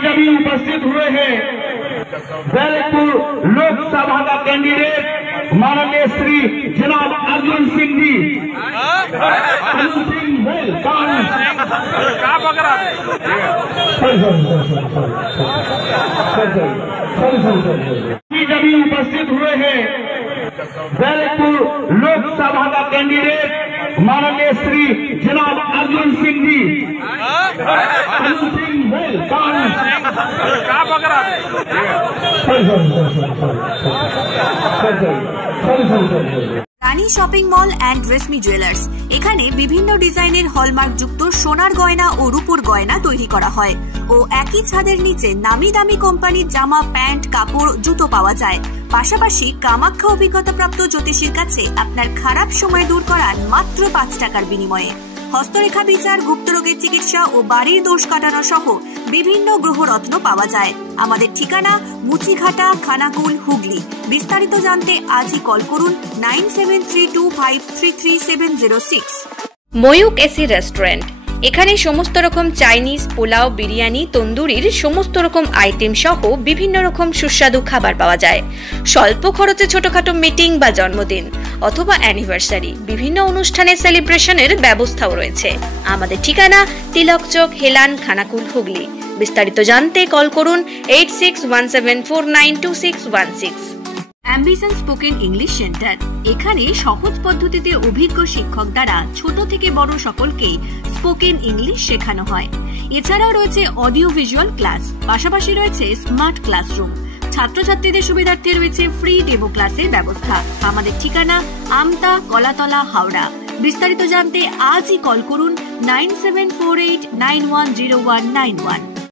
अभी उपस्थित हुए हैं बैरकपुर लोकसभा का कैंडिडेट माननीय श्री जनाब अर्जुन सिंह जी। अर्जुन सिंह अभी उपस्थित हुए हैं बैरकपुर लोकसभा का कैंडिडेट माननीय श्री जनाब Arjun Singh ji. Arjun Singh Rani shopping mall and Reshmi jewellers এখানে বিভিন্ন ডিজাইনের হলমার্ক যুক্ত সোনার গয়না ও রূপোর গয়না তৈরি করা হয় ও একই ছাদের নিচে নামি দামি কোম্পানির জামা, প্যান্ট, কাপড়, জুতো পাওয়া যায়। পাশাপাশি কামাখ্যা অভিজ্ঞতাপ্রাপ্ত জ্যোতিষীর কাছে আপনার খারাপ সময় দূর করান মাত্র 5 টাকার বিনিময়ে। হস্তরেখা বিচার, গুপ্তরোগের চিকিৎসা ও বাড়ির দোষ কাটানো সহ বিভিন্ন গ্রহরত্ন পাওয়া যায়। আমাদের ঠিকানা মুচিঘাটা, খানাকুল, হুগলি। বিস্তারিত জানতে আজই কল করুন 9732533706। ময়ূক এসি রেস্টুরেন্ট এখানে সমস্ত রকম চাইনিজ, পোলাও, বিরিয়ানি, তন্দুরির সমস্ত রকম আইটেম সহ বিভিন্ন রকম সুস্বাদু খাবার পাওয়া যায়। স্বল্প খরচে ছোটখাটো মিটিং বা জন্মদিন অথবা অ্যানিভার্সারি বিভিন্ন অনুষ্ঠানের সেলিব্রেশনের ব্যবস্থাও রয়েছে। আমাদের ঠিকানা তিলক চক, হেলান, খানাকুল, হুগলি। বিস্তারিত জানতে কল করুন 8617492616। অ্যাম্বিশন স্পোকেন ইংলিশ সেন্টার এখানে সহজ পদ্ধতিতে অভিজ্ঞ শিক্ষক দ্বারা ছোট থেকে বড় সকলকেই স্পোকেন ইংলিশ শেখানো হয়। এছাড়াও রয়েছে অডিও ভিজুয়াল ক্লাস, পাশাপাশি রয়েছে স্মার্ট ক্লাসরুম। ছাত্রছাত্রীদের সুবিধার্থে রয়েছে ফ্রি ডেমো ক্লাসের ব্যবস্থা। আমাদের ঠিকানা আমতা, কলাতলা, হাওড়া। বিস্তারিত জানতে আজই কল করুন 9748910191।